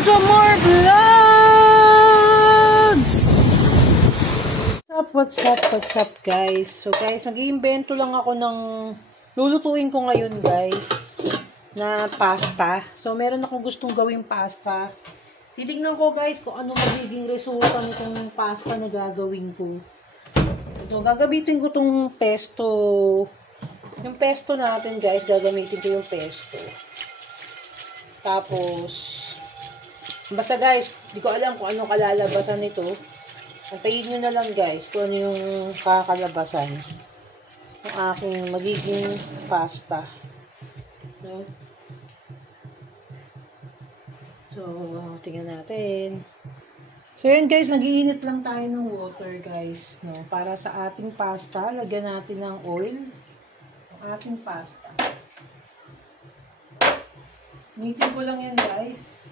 To more vlogs! What's up guys? So guys, mag-iimbento lang ako ng lulutuin ko ngayon guys na pasta. So meron akong gustong gawing pasta. Titignan ko guys kung ano magiging resulta nitong pasta na gagawin ko. Ito, gagamitin ko tong pesto. Yung pesto natin guys, gagamitin ko yung pesto. Tapos basta guys, di ko alam kung anong kalalabasan nito. Antayin nyo na lang guys kung ano yung kakalabasan ng aking magiging pasta. No? So, tingnan natin. So, yan guys, mag-iinit lang tayo ng water guys. No? Para sa ating pasta, lagyan natin ng oil. Ang ating pasta. Initin ko lang yan guys.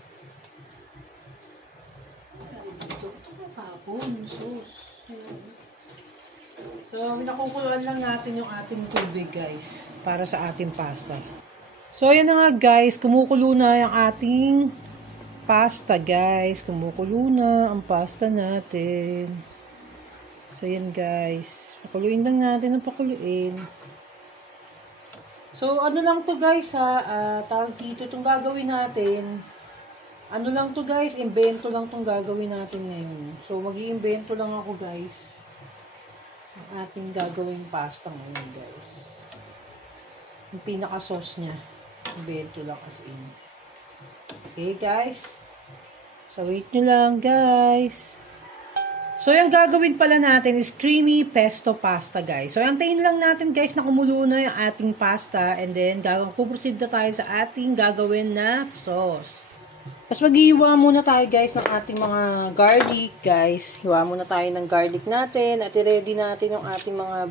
So, pinakukuluan lang natin yung ating tubig guys para sa ating pasta. So, ayan na nga guys, kumukulo na yung ating pasta guys. Kumukulo na ang pasta natin. So, ayan guys, pakuluin lang natin ang pakuluin. So, ano lang to guys ha, tawag dito itong gagawin natin. Ano lang to guys, invento lang tong gagawin natin ngayon. So, mag-iimbento lang ako guys. Ang ating gagawing pasta ngayon guys. Yung pinaka-sauce niya. Invento lang as in. Okay guys. So, wait nyo lang guys. So, yung gagawin pala natin is creamy pesto pasta guys. So, antayin lang natin guys na kumulo na yung ating pasta. And then, puproceed na tayo sa ating gagawin na sauce. Tapos mag-iiwa muna tayo guys ng ating mga garlic guys. Hiwa muna tayo ng garlic natin at i-ready natin yung ating mga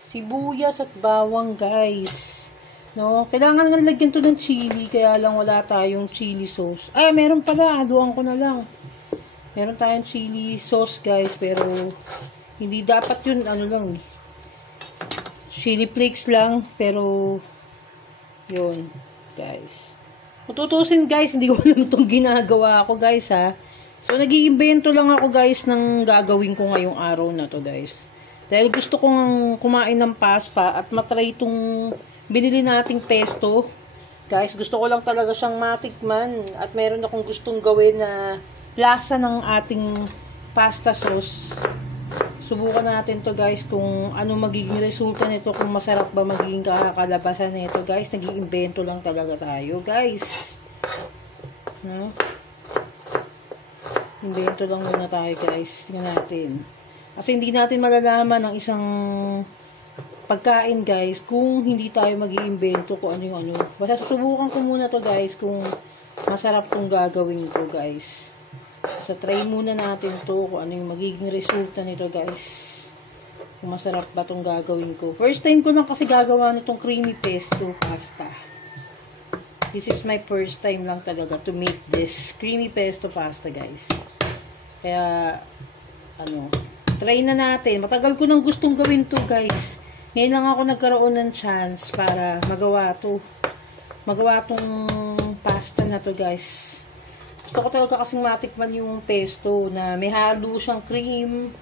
sibuyas at bawang guys. No, kailangan nga lagyan to ng chili kaya lang wala tayong chili sauce. Ay, meron pala, haluan ko na lang. Meron tayong chili sauce guys pero hindi dapat yun ano lang. Chili flakes lang pero yun guys. Tutusin guys, hindi ko alam itong ginagawa ko guys ha. So, nag-iimbento lang ako guys ng gagawin ko ngayong araw na to guys. Dahil gusto kong kumain ng pasta at matry itong binili nating pesto. Guys, gusto ko lang talaga siyang matikman at meron akong gustong gawin na lasa ng ating pasta sauce. Subukan natin to guys kung ano magiging resulta nito, kung masarap ba magiging kakalabasan nito guys. Nag-iimbento lang talaga tayo guys. No? Invento lang muna tayo guys. Tingnan natin. Kasi hindi natin malalaman ang isang pagkain guys kung hindi tayo mag-iimbento kung ano yung ano. Basta susubukan ko muna to guys kung masarap tong gagawin ko guys. So, try muna natin to kung ano yung magiging resulta nito guys. Kung masarap ba itong gagawin ko. First time ko lang kasi gagawa nitong creamy pesto pasta. This is my first time lang talaga to make this creamy pesto pasta guys. Kaya, ano, try na natin. Matagal ko nang gustong gawin to guys. Ngayon lang ako nagkaroon ng chance para magawa to. Magawa tong pasta na to guys. Gusto ko talaga kasing matikman yung pesto na may halo siyang cream.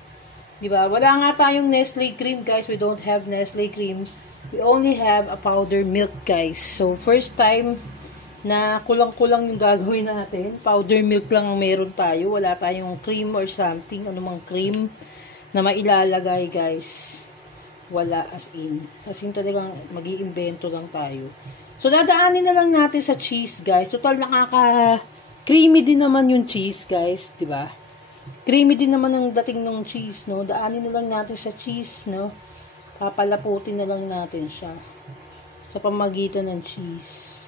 Diba? Wala nga tayong Nestle cream guys. We don't have Nestle cream. We only have a powder milk guys. So, first time na kulang-kulang yung gagawin natin. Powder milk lang ang meron tayo. Wala tayong cream or something. Anumang cream na mailalagay guys. Wala as in. As in talagang mag-iimbento lang tayo. So, dadaanin na lang natin sa cheese guys. Total creamy din naman yung cheese, guys, 'di ba? Creamy din naman ang dating ng cheese, no? Daanin na lang natin sa cheese, no? Papalaputin na lang natin siya sa pamagitan ng cheese.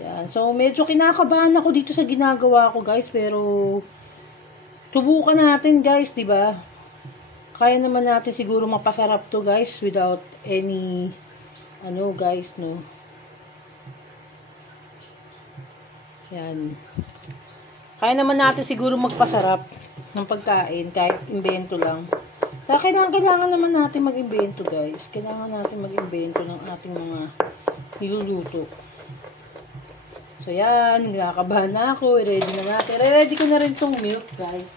Yan. So, medyo kinakabahan ako dito sa ginagawa ko, guys, pero subukan natin, guys, 'di ba? Kaya naman natin siguro mapasarap 'to, guys, without any ano, guys, no? Yan. Kaya naman natin siguro magpasarap ng pagkain kahit imbento lang. Kaya kailangan naman natin mag-imbento guys. Kailangan natin mag-imbento ng ating mga niluluto. So, yan. Nakakabahan na ako. I-ready na natin. I-ready ko na rin tong milk, guys.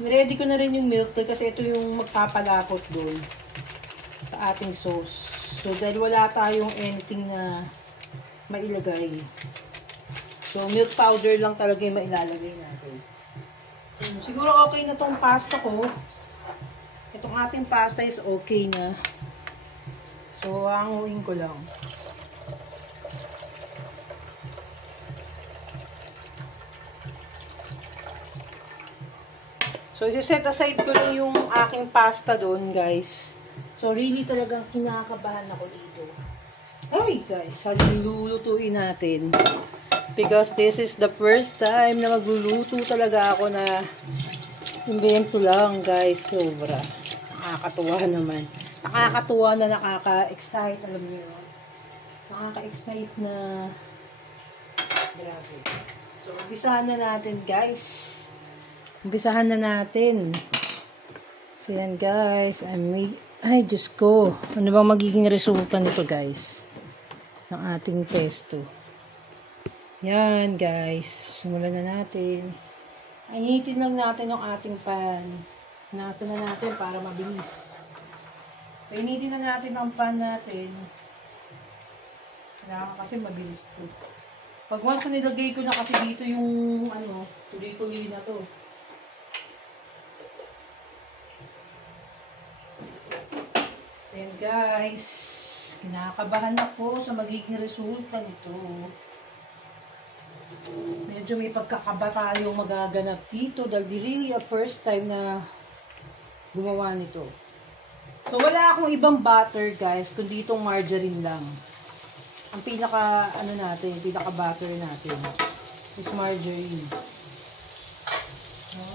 I-ready ko na rin yung milk kasi ito yung magpapalapot doon sa ating sauce. So, dahil wala tayong anything na mailagay. So, milk powder lang talaga yung mailalagay natin. Siguro okay na tong pasta ko. Itong ating pasta is okay na. So, hanguin ko lang. So, isi-set aside ko na yung aking pasta doon, guys. So, really talagang kinakabahan ako dito. Ay, guys, lulutuin natin. Because this is the first time na magluluto talaga ako na invento lang, guys. Sobra. Nakakatuwa naman. Nakakatuwa na nakaka-excite. Alam niyo yun. Nakaka-excite na grabe. So, umpisahan na natin, guys. Umpisahan na natin. So, yan, guys. Ay, Diyos ko. Ano bang magiging resulta nito, guys? Ng ating pesto. Yan, guys. Simulan na natin. Initin lang natin yung ating pan. Nasa na natin para mabilis. Initin na natin ang pan natin. Kailangan kasi mabilis to. Pag once na nilagay ko na kasi dito yung tuloy-tuloy na to. So yan, guys. Kinakabahan ako sa magiging resulta nito. Medyo may pagkakaba tayong magaganap dito dahil really a first time na gumawa nito. So wala akong ibang butter, guys, kundi itong margarine lang. Ang pinaka pinaka butter natin is margarine. No?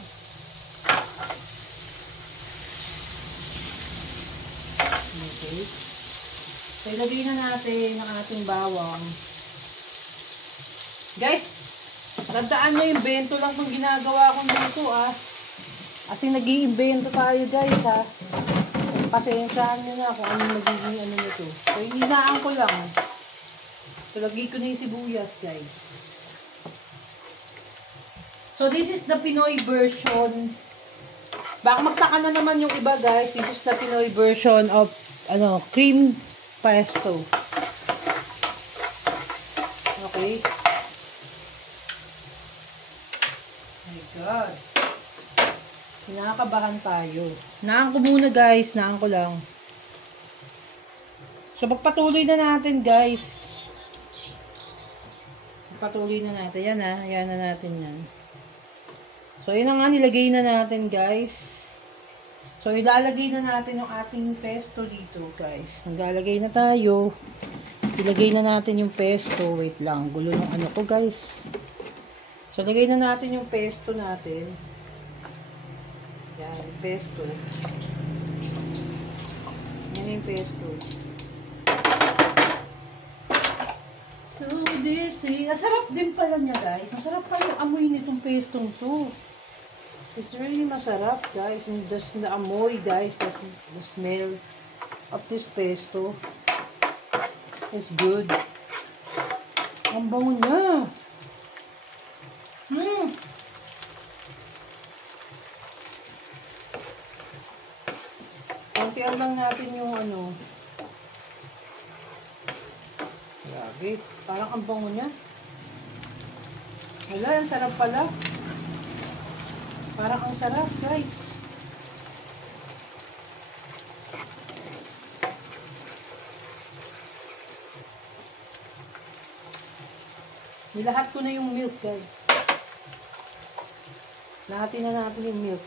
Okay. So ilagay na natin ang ating bawang. Guys, tandaan nyo, invento lang itong ginagawa kong dito, Kasi nag-iimbento tayo, guys, Pasensyahan nyo na kung anong magiging nito. So, hinaan ko lang. So, lagay ko na yung sibuyas, guys. So, this is the Pinoy version. Baka magtaka na naman yung iba, guys. This is the Pinoy version of, cream pesto. Okay. My God. Kinakabahan tayo. Naan ko muna, guys. Naan ko lang. So, magpatuloy na natin, guys. Magpatuloy na natin. Yan, Ayan na natin yan. So, yun na nga. Nilagay na natin, guys. So, ilalagay na natin yung ating pesto dito, guys. Maglalagay na tayo. Ilagay na natin yung pesto. Wait lang. Gulo ng ko, guys. So, lagay na natin yung pesto natin. Yan, pesto. Yan yung pesto. So, this is... Masarap din pala niya, guys. Masarap pala yung amoy nitong pestong to. It's really masarap, guys. And just the amoy, guys. The smell of this pesto is good. Ang bango niya. Kontian lang natin yung Grabe. Parang ang bango niya. Wala, ang sarap pala. Parang ang sarap, guys. Nilahat ko na yung milk, guys. Lahatin na natin yung milk.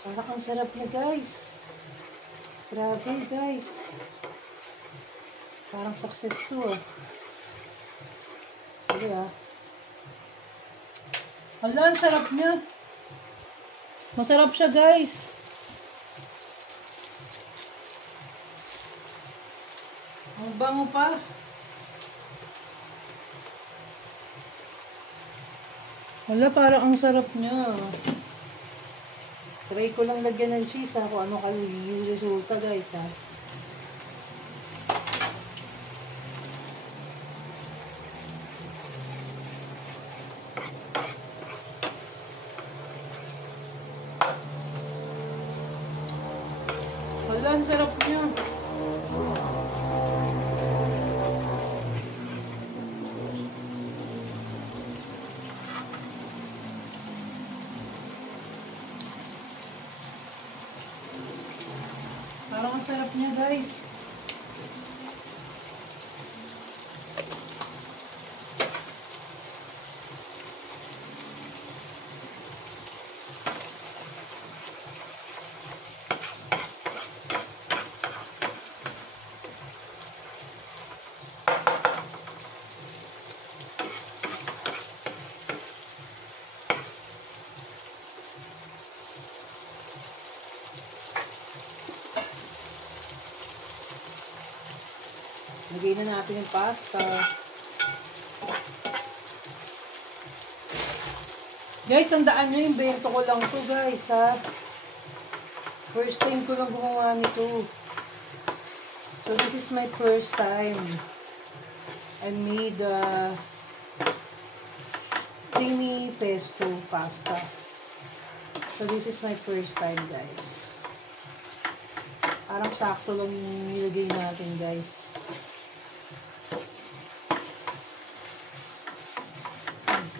Parang ang sarap niya, guys. Grabe, guys. Parang success to, Sige, Hala, ang sarap niya. Masarap siya, guys. Ang bango pa. Hala, parang ang sarap niya. Try ko lang lagyan ng cheese, kung ano kalulong resulta, guys, Wala, ang sarap niya. Parang ang sarap niya, guys. Lagay na natin yung pasta. Guys, tandaan nyo, yung bento ko lang to, guys, ha. First time ko lang gumawa nito. So, this is my first time. I made creamy pesto pasta. So, this is my first time, guys. Parang sakto lang yung nilagay natin, guys.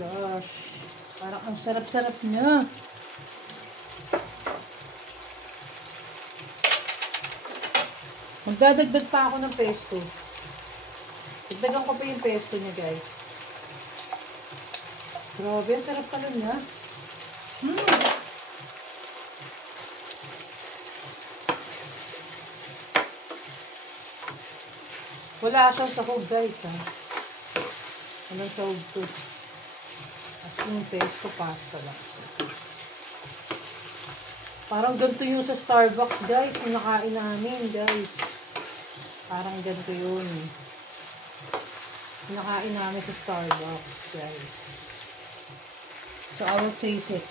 Gosh, parang ang sarap-sarap niya. Magdadagdag pa ako ng pesto. Dagdagan ko pa yung pesto niya, guys. Grabe, ang sarap pala niya. Wala siyang sahog, guys, ha. Walang sahog to. As in pesto pasta lang. Parang ganito yung sa Starbucks, guys. Yung nakain namin, guys. Parang ganito yun. Yung nakain namin sa Starbucks, guys. So, I will taste it.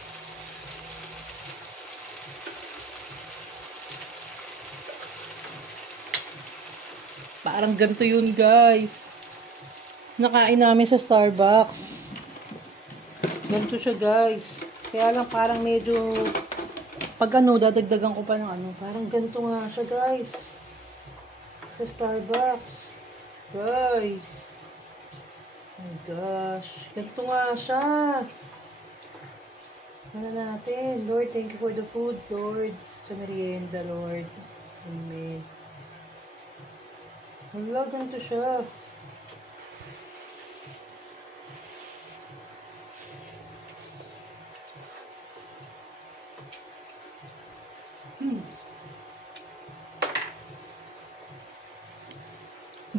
Parang ganito yun, guys. Nakain namin sa Starbucks. Ganito siya, guys. Kaya lang parang medyo pag ano, dadagdagan ko pa ng ano. Parang ganito nga siya, guys. Sa Starbucks. Guys. Oh my gosh. Ganito nga siya. Ano natin? Lord, thank you for the food, Lord. Sa merienda, Lord. Amen. Wala, ganito siya.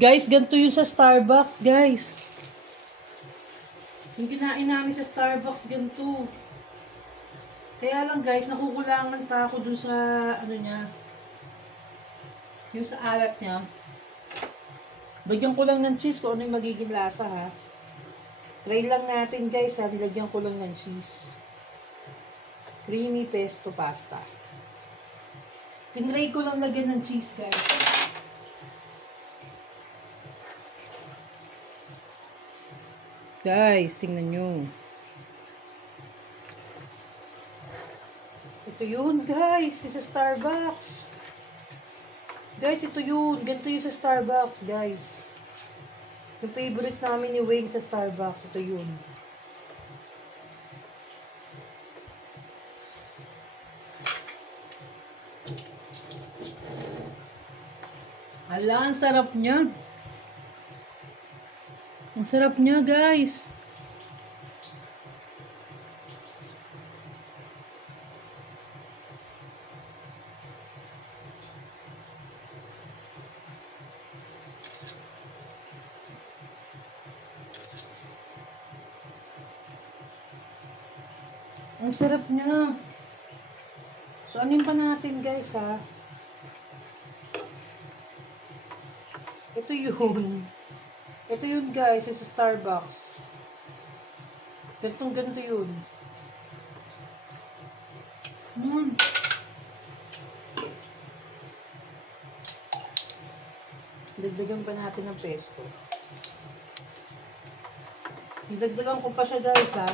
Guys, ganito yun sa Starbucks, guys. Yung kinain namin sa Starbucks, ganito. Kaya lang, guys, nakukulangan pa ako dun sa, ano niya, yung sa alat niya. Lagyan ko lang ng cheese kung ano yung magiging lasa, ha. Try lang natin, guys, ha. Nilagyan ko lang ng cheese. Creamy pesto pasta. Tinry ko lang lagyan ng cheese, guys. Guys, tingnan nyo. Ito yun, guys. Sa Starbucks. Guys, ito yun. Ganito yun sa Starbucks, guys. Yung favorite namin ni Wayne sa Starbucks. Ito yun. Ala, ang sarap niya. Ang sarap niya, guys. Ang sarap niya. So, anin pa natin, guys, ha? Ito yun. Ito yun, guys, sa Starbucks. Ganito yun. Dagdagan pa natin ng pesto. Idagdagan ko pa siya guys ha.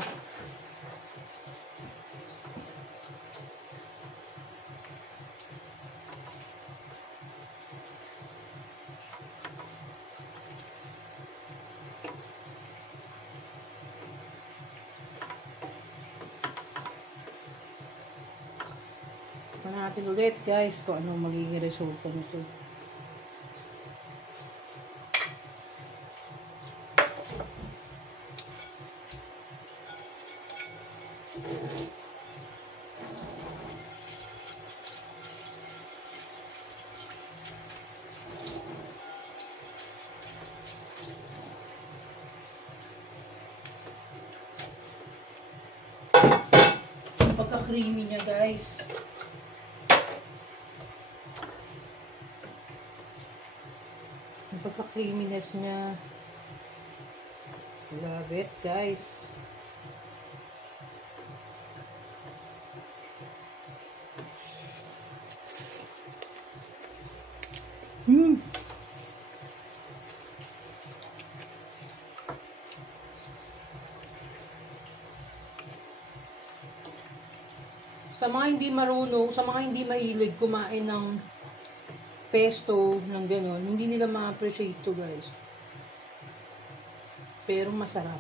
Natin ulit guys kung ano magiging resulta nito. Pagka-creamy niya guys. Yung pagka-creaminess niya. Love it guys. Sa mga hindi marunong, sa mga hindi mahilig kumain ng pesto, ng gano'n, hindi nila ma-appreciate ito guys. Pero masarap.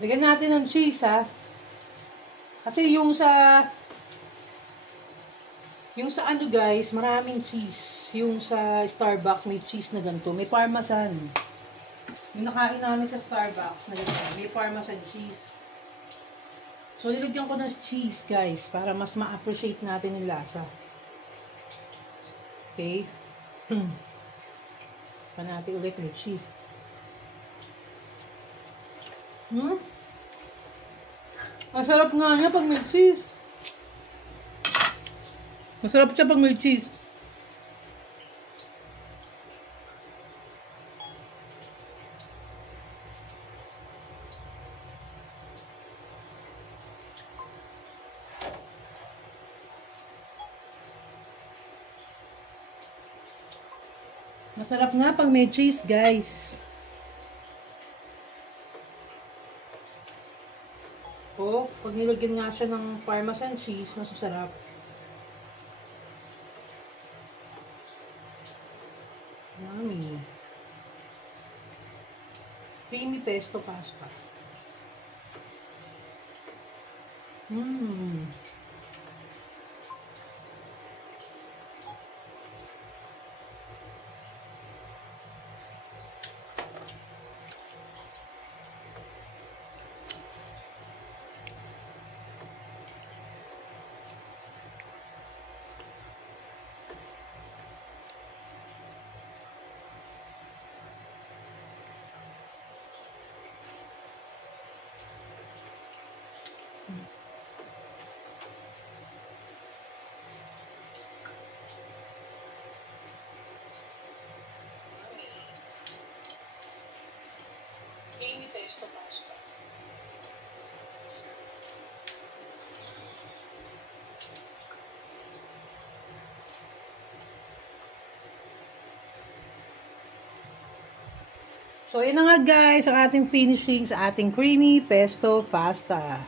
Lagyan natin ng cheese ha. Kasi yung sa ano guys, maraming cheese. Yung sa Starbucks may cheese na ganito. May parmesan. Yung nakain namin sa Starbucks na ganito. May parmesan cheese. So nilagyan ko ng cheese guys para mas ma-appreciate natin yung lasa. Okay. Pa natin ulit may cheese. Masarap nga niya pag may cheese. Masarap siya pag may cheese. Masarap nga pag may cheese, guys. Oh, pag nilagyan nga siya ng parmesan cheese, masasarap. Yummy. Creamy pesto pasta. Creamy pesto pasta. So, yun na nga guys, ang ating finishing sa ating creamy pesto pasta.